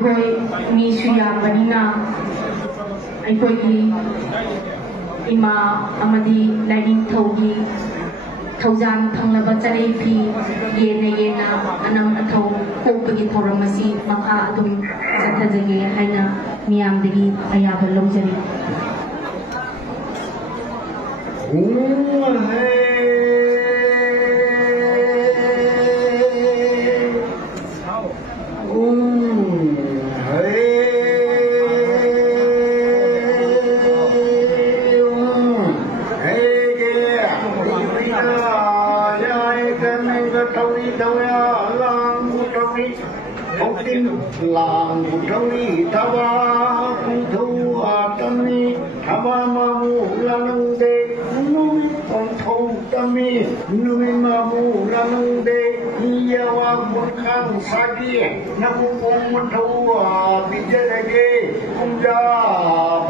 ꯑꯩꯈꯣꯏ ꯃꯤꯁꯨ ꯌꯥꯝꯕꯅꯤꯅ ꯑꯩꯈꯣꯏꯒꯤ ꯏꯃꯥ ꯑꯃꯗꯤ ꯂꯥꯏꯅꯤꯡꯊꯧꯒꯤ ꯊꯧꯖꯥꯟ ꯊꯪꯂꯕ ꯆꯔꯩ ꯐꯤ ꯌꯦꯟꯅ ꯑꯅꯝ ꯑꯊꯧ ꯀꯣꯛꯄꯒꯤ ꯊꯧꯔꯝ ꯑꯁꯤ ꯃꯈꯥ ꯑꯗꯨꯝ ꯆꯠꯊꯖꯒꯦ ꯍꯥꯏꯅ ꯃꯤꯌꯥꯝꯗꯒꯤ ꯑꯌꯥꯕ ꯂꯧꯖꯔꯤ. Lang Butawi Tawa Kuntu Atami Tawa Mamu Lanang De Numi Kontu Tami Numi Mamu Lanang De Iyawa Bunkang Sagi Namu Muntu Bijarage Kunja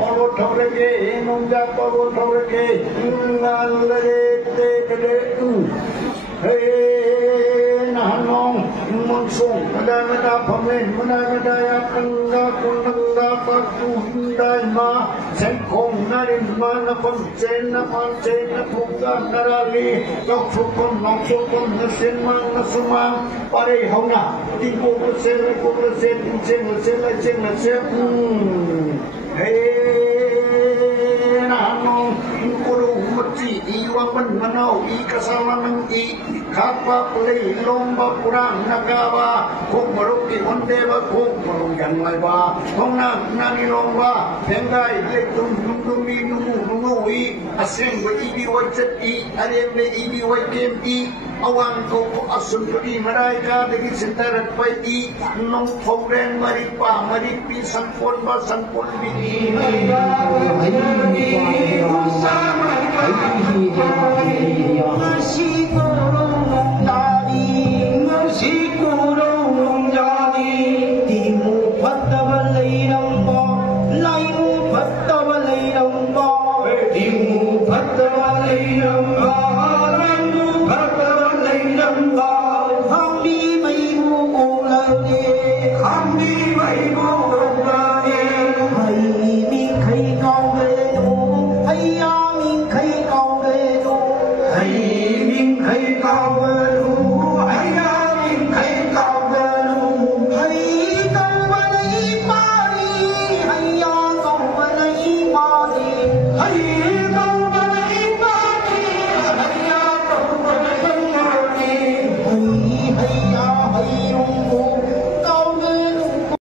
Polo Taurage Nunja Polo Taurage Ngalare Te Te Hey Nahanong Mansung Madamada Pamen Madamada Yakanga Kunanga Patu Hindai Ma Senkong Narin Mana Pamchena Pamchena Punga Narali Lokfukon Lokfukon Nasin Mang Nasumang Pare Hona Tipu Sen Sen Hey Nahanong Kuru Mati Iwaman Manau Ikasalanang I Kapa Play Lomba Purang Nagawa Kung Maruki Ondeva Kung Marung Yang Laiba Kung Nani Lomba Pengai Letung Nungdumi Nungui Aseng Ibi Wajat I Arembe Ibi Wajem I Awang Koko Asun Pudi Maraika Degi Sentarat Pai I Nong Fogren Maripa Maripi Sampon Ba Sampon Bini